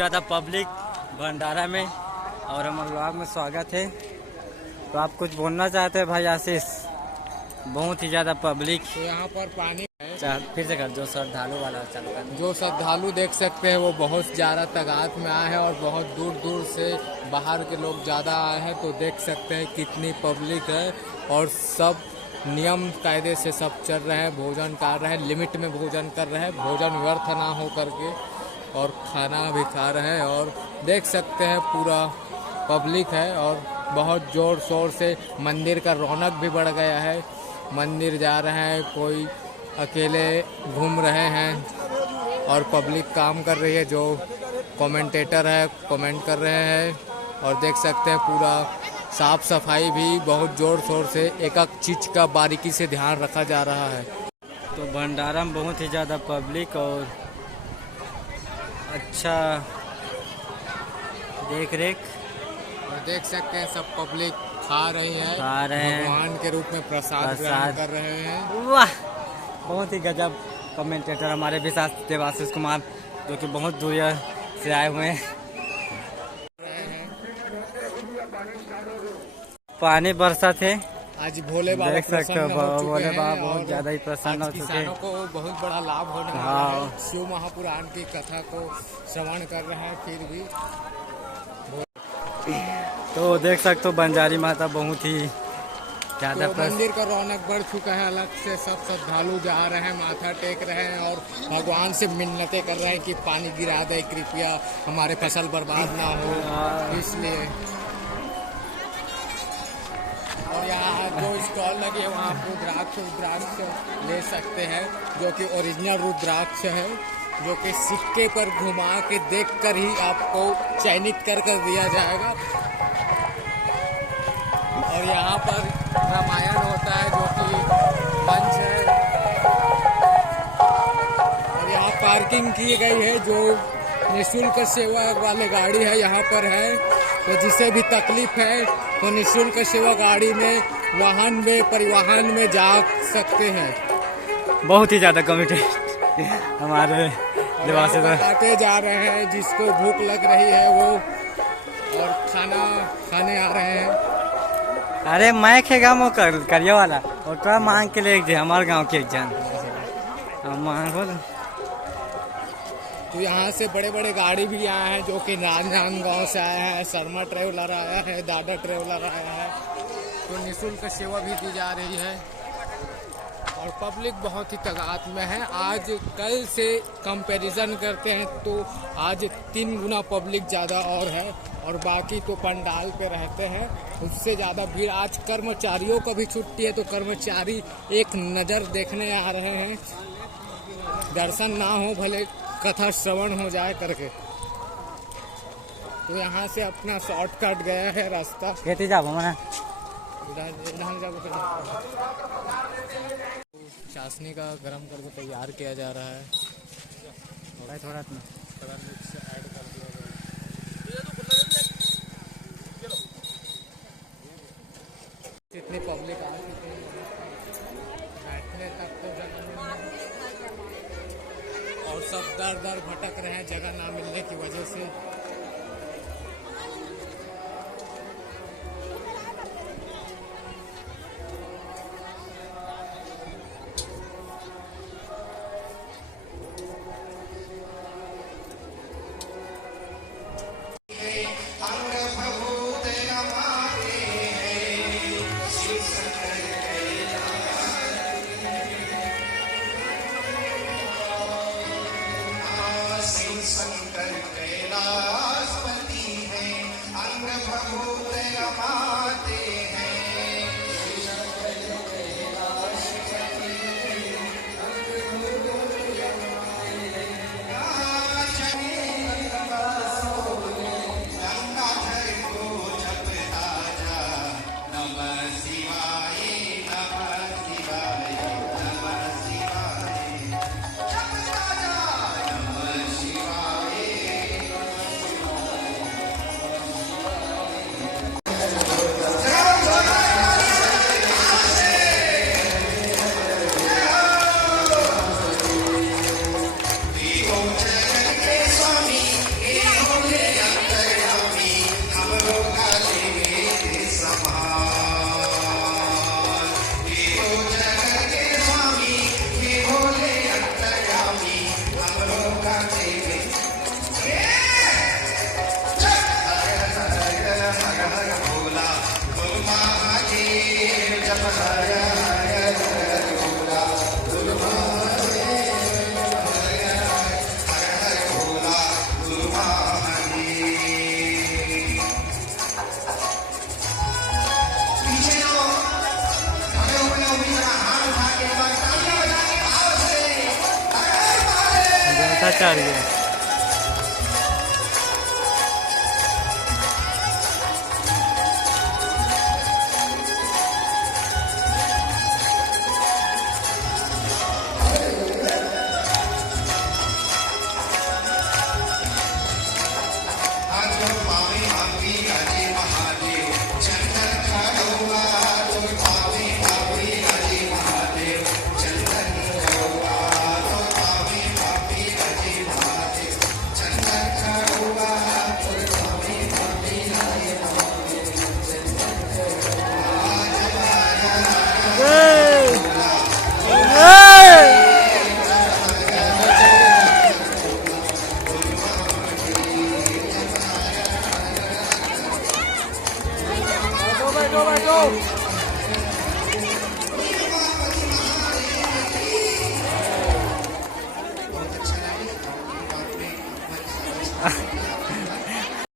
ज़्यादा पब्लिक भंडारा में और हमारे ब्लॉग में स्वागत है। तो आप कुछ बोलना चाहते हैं भाई आशीष? बहुत ही ज़्यादा पब्लिक। तो यहाँ पर पानी फिर से कर, जो श्रद्धालु वाला चालू कर। जो श्रद्धालु देख सकते हैं वो बहुत ज़्यादा तादाद में आए हैं और बहुत दूर दूर से बाहर के लोग ज़्यादा आए हैं। तो देख सकते हैं कितनी पब्लिक है और सब नियम कायदे से सब चल रहे हैं, भोजन कर रहे हैं, लिमिट में भोजन कर रहे हैं, भोजन व्यर्थ ना हो करके, और खाना भी खा रहे हैं। और देख सकते हैं पूरा पब्लिक है और बहुत ज़ोर शोर से मंदिर का रौनक भी बढ़ गया है। मंदिर जा रहे हैं, कोई अकेले घूम रहे हैं और पब्लिक काम कर रही है। जो कमेंटेटर है कमेंट कर रहे हैं और देख सकते हैं पूरा साफ सफाई भी बहुत ज़ोर शोर से एक एक चीज़ का बारीकी से ध्यान रखा जा रहा है। तो भंडारा में बहुत ही ज़्यादा पब्लिक और अच्छा देख रेख। और देख सकते हैं सब पब्लिक खा रही है, भगवान के रूप में प्रसाद ग्रहण कर रहे हैं। वाह, बहुत ही गजब कमेंटेटर हमारे भी साथ देवाशीष कुमार, जो कि बहुत दूर से आए हुए हैं। पानी बरसा थे आज भोले बाबा देख सकते हो, भोले बाबा बहुत और ज्यादा ही प्रसन्न हो चुके हैं। किसानों को बहुत बड़ा लाभ होने वाला है। शिव महापुराण की कथा को श्रवण कर रहे हैं। फिर भी तो देख सकते हो बंजारी माता बहुत ही ज्यादा तो मंदिर का रौनक बढ़ चुका है। अलग से सब श्रद्धालु जा रहे हैं, माथा टेक रहे हैं और भगवान से मिन्नतें कर रहे हैं कि पानी गिरा दे, कृपया हमारे फसल बर्बाद ना हो, इसलिए। और यहाँ जो स्टॉल लगे हैं वहाँ रुद्राक्ष ले सकते हैं, जो कि ओरिजिनल रुद्राक्ष है, जो कि सिक्के पर घुमा के देखकर ही आपको चयनित कर दिया जाएगा। और यहाँ पर रामायण होता है, जो कि मंच है। और यहाँ पार्किंग की गई है, जो निःशुल्क सेवा वाले गाड़ी है यहाँ पर है। तो जिसे भी तकलीफ है तो निःशुल्क सेवा गाड़ी में परिवहन में जा सकते हैं। बहुत ही ज्यादा कमिटेड हमारे देवाशीष आते जा रहे हैं, जिसको भूख लग रही है वो और खाना खाने आ रहे हैं। अरे मैं खेगा मो करिए वाला और तो मांग के ले हमारे गांव के एक जन मांगो। तो यहाँ से बड़े बड़े गाड़ी भी आए हैं, जो कि राजनांदगांव से आए हैं, शर्मा ट्रेवलर आया है, दादा ट्रेवलर आया है। तो निःशुल्क सेवा भी दी जा रही है और पब्लिक बहुत ही तादाद में है। आज कल से कंपैरिजन करते हैं तो आज 3 गुना पब्लिक ज़्यादा और है, और बाकी तो पंडाल पे रहते हैं, उससे ज़्यादा भीड़। आज कर्मचारियों को भी छुट्टी है, तो कर्मचारी एक नज़र देखने आ रहे हैं, दर्शन ना हो भले कथा श्रवण हो जाए करके। तो यहाँ से अपना शॉर्टकट गया है रास्ता। कहते जाओ हमारा चाशनी का गरम करके तैयार किया जा रहा है। थोड़ा मिक्स ऐड कर दिया गया। कितनी पब्लिक आ चुकी है, बैठने तक तो जगह नहीं है और सब दर भटक रहे हैं जगह ना मिलने की वजह से। शंकर कैलाश आचार्य go.